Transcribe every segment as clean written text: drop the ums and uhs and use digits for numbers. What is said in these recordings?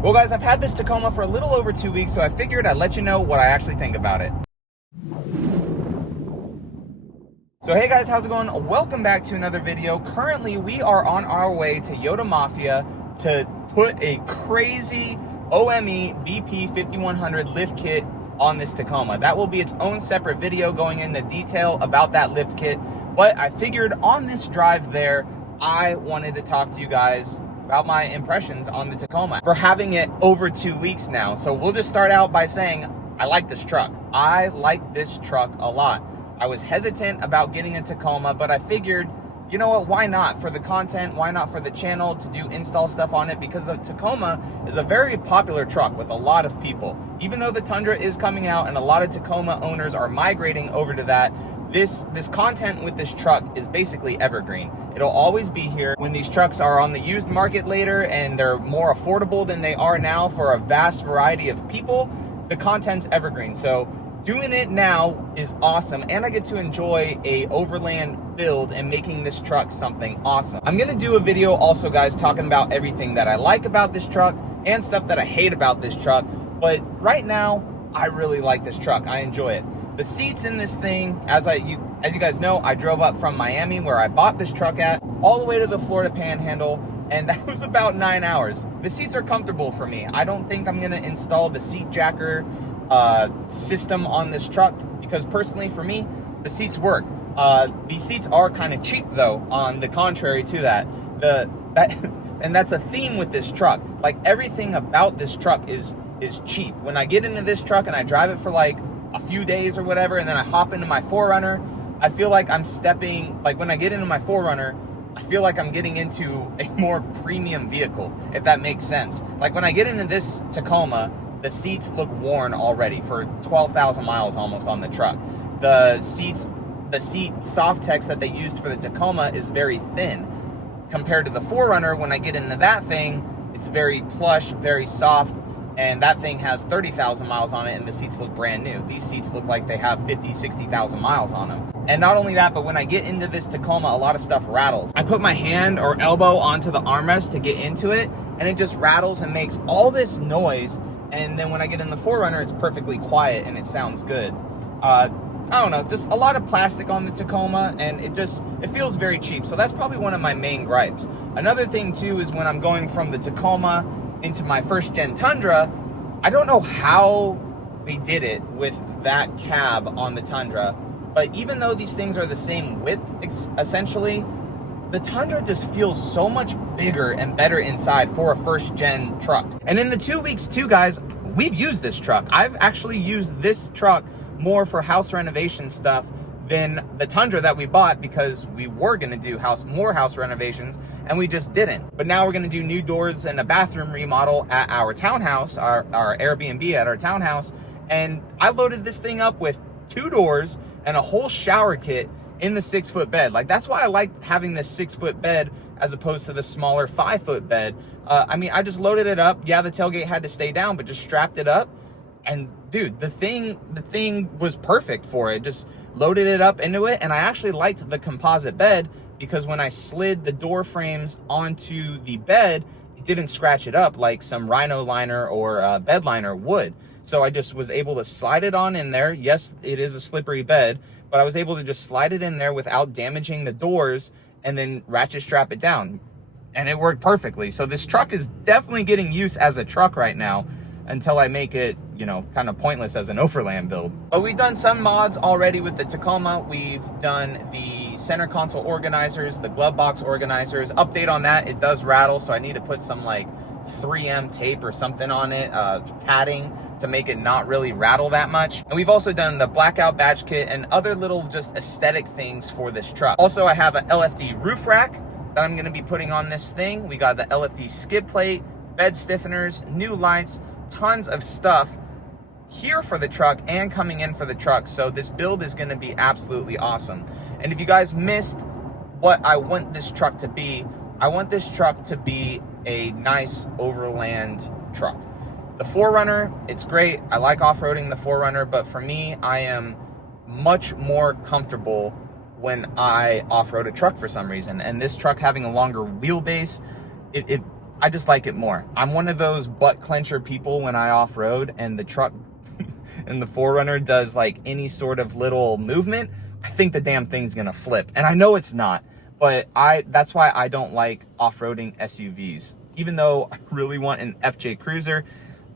Well guys, I've had this Tacoma for a little over 2 weeks, so I figured I'd let you know what I actually think about it. So hey guys, how's it going? Welcome back to another video. Currently, we are on our way to Yoda Mafia to put a crazy OME BP 5100 lift kit on this Tacoma. That will be its own separate video going into detail about that lift kit. But I figured on this drive there, I wanted to talk to you guys about my impressions on the Tacoma for having it over 2 weeks now. So we'll just start out by saying, I like this truck. I like this truck a lot. I was hesitant about getting a Tacoma, but I figured, you know what, why not? For the content, why not for the channel to do install stuff on it? Because the Tacoma is a very popular truck with a lot of people. Even though the Tundra is coming out and a lot of Tacoma owners are migrating over to that, this content with this truck is basically evergreen. It'll always be here. When these trucks are on the used market later and they're more affordable than they are now for a vast variety of people, the content's evergreen. So doing it now is awesome, and I get to enjoy a overland build and making this truck something awesome. I'm gonna do a video also, guys, talking about everything that I like about this truck and stuff that I hate about this truck, but right now, I really like this truck. I enjoy it. The seats in this thing, as you guys know, I drove up from Miami, where I bought this truck at, all the way to the Florida Panhandle, and that was about 9 hours. The seats are comfortable for me. I don't think I'm gonna install the seat jacker system on this truck, because personally for me, the seats work. These seats are kind of cheap though, on the contrary to that. And that's a theme with this truck. Like, everything about this truck is cheap. When I get into this truck and I drive it for like a few days or whatever, and then I hop into my 4Runner, I feel like I'm stepping, like when I get into my 4Runner, I feel like I'm getting into a more premium vehicle, if that makes sense. Like when I get into this Tacoma, the seats look worn already for 12,000 miles almost on the truck. The seat Softex that they used for the Tacoma is very thin. Compared to the 4Runner, when I get into that thing, it's very plush, very soft, and that thing has 30,000 miles on it, and the seats look brand new. These seats look like they have 50, 60,000 miles on them. And not only that, but when I get into this Tacoma, a lot of stuff rattles. I put my hand or elbow onto the armrest to get into it, and it just rattles and makes all this noise. And then when I get in the 4Runner, it's perfectly quiet and it sounds good. I don't know, just a lot of plastic on the Tacoma, and it feels very cheap. So that's probably one of my main gripes. Another thing too is when I'm going from the Tacoma into my first gen Tundra, I don't know how they did it with that cab on the Tundra, but even though these things are the same width essentially, the Tundra just feels so much bigger and better inside for a first gen truck. And in the 2 weeks too, guys, we've used this truck. I've actually used this truck more for house renovation stuff than the Tundra that we bought, because we were gonna do more house renovations and we just didn't. But now we're gonna do new doors and a bathroom remodel at our townhouse, our Airbnb at our townhouse. And I loaded this thing up with 2 doors and a whole shower kit in the 6-foot bed. Like, that's why I like having this 6-foot bed as opposed to the smaller 5-foot bed. I mean, I just loaded it up. Yeah, the tailgate had to stay down, but just strapped it up. And dude, the thing was perfect for it. Just loaded it up into it. And I actually liked the composite bed, because when I slid the door frames onto the bed, it didn't scratch it up like some Rhino liner or bed liner would. So I just was able to slide it on in there. Yes, it is a slippery bed, but I was able to just slide it in there without damaging the doors, and then ratchet strap it down. And it worked perfectly. So this truck is definitely getting use as a truck right now, until I make it, you know, kind of pointless as an overland build. But we've done some mods already with the Tacoma. We've done the center console organizers, the glove box organizers. Update on that, it does rattle, so I need to put some like 3M tape or something on it, padding, to make it not really rattle that much. And we've also done the blackout badge kit and other little just aesthetic things for this truck. Also, I have a LFD roof rack that I'm gonna be putting on this thing. We got the LFD skid plate, bed stiffeners, new lights, tons of stuff here for the truck and coming in for the truck. So this build is gonna be absolutely awesome. And if you guys missed what I want this truck to be, I want this truck to be a nice overland truck. The 4Runner, it's great. I like off-roading the 4Runner, but for me, I am much more comfortable when I off-road a truck for some reason. And this truck having a longer wheelbase, it I just like it more. I'm one of those butt clencher people when I off-road, and the truck and the 4Runner does like any sort of little movement, I think the damn thing's gonna flip. And I know it's not, but that's why I don't like off-roading SUVs. Even though I really want an FJ Cruiser,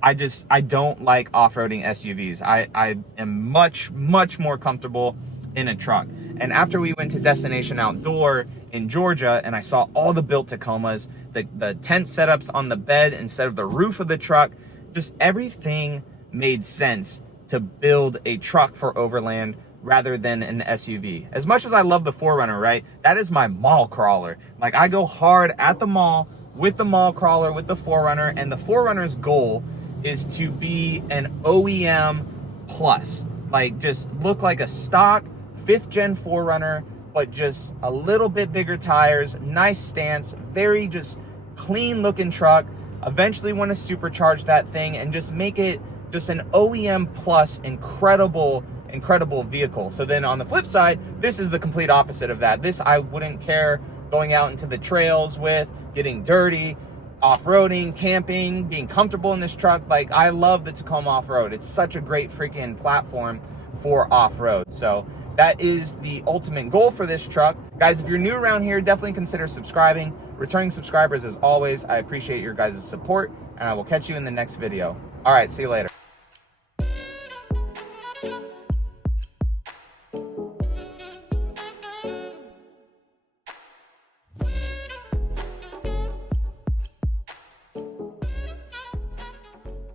I don't like off-roading SUVs. I am much more comfortable in a truck. And after we went to Destination Outdoor in Georgia and I saw all the built Tacomas, the tent setups on the bed instead of the roof of the truck, just everything made sense to build a truck for overland rather than an SUV. As much as I love the 4Runner, right? That is my mall crawler. Like, I go hard at the mall with the mall crawler, with the 4Runner, and the 4Runner's goal is to be an OEM plus. Like, just look like a stock 5th gen 4Runner, but just a little bit bigger tires, nice stance, very just clean looking truck. Eventually want to supercharge that thing and just make it just an OEM plus incredible vehicle. So then on the flip side, this is the complete opposite of that. This I wouldn't care going out into the trails with, getting dirty, off-roading, camping, being comfortable in this truck. Like, I love the Tacoma off-road. It's such a great freaking platform for off-road. So that is the ultimate goal for this truck. Guys, if you're new around here, definitely consider subscribing. Returning subscribers, as always, I appreciate your guys' support, and I will catch you in the next video. All right, see you later.